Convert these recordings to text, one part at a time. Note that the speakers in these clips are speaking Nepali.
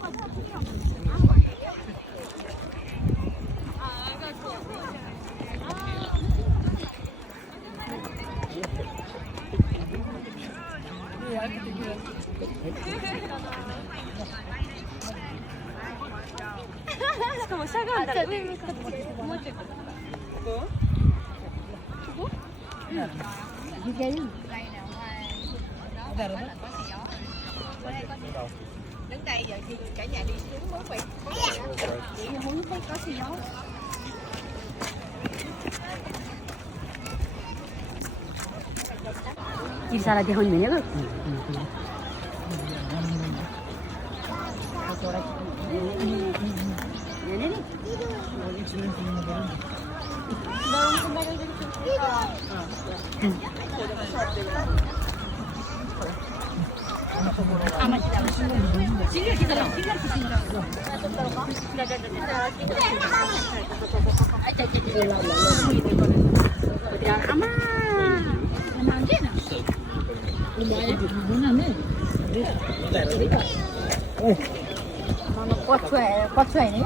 しかもしゃがんだら上向くともうちょいここĐứng đây giờ khi cả nhà đi xuống muốn vậy. Muốn thấy có xì dấu. Chị sao lại thì hơn mình nữa Quatro né?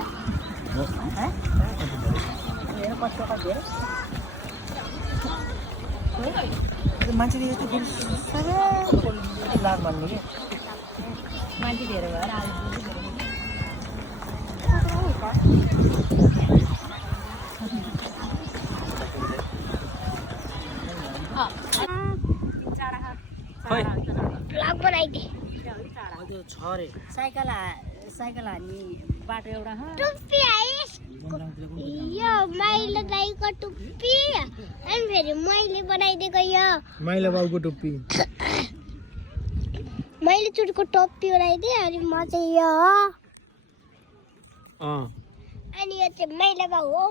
É? Quatro cadeira. मान्छेले यति दिन सारा लाग भन्ने के मान्छे धेरै भएर ब्लग बनाइदे छ रे साइकल हान्ने बाटो एउटा टुप्पी आइस यो माइलो दाइको टुप्पी अनि फेरि मैले बनाइदिएको यो माइला बाउको टोपी मैले चुडको टोपी बनाइदिएँ अनि म चाहिँ यो अनि यो चाहिँ माइला बाउ हो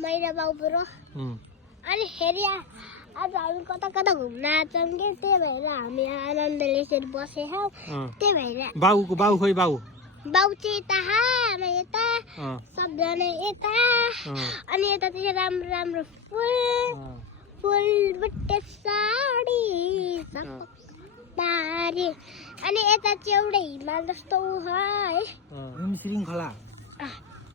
माइला बाउ बुढो अनि फेरि आज हामी कता कता घुम्न आँच्छौँ कि त्यही भएर हामी आनन्दले यसरी बसेछौँ त्यही भएर बाउ खोइ बाउ चाहिँ यता आमा यता सबजना यता अनि यता चाहिँ राम्रो राम्रो फुल बुट्टे साडी बारी अनि यता चाहिँ एउटै हिमाल जस्तो है श्रृङ्खला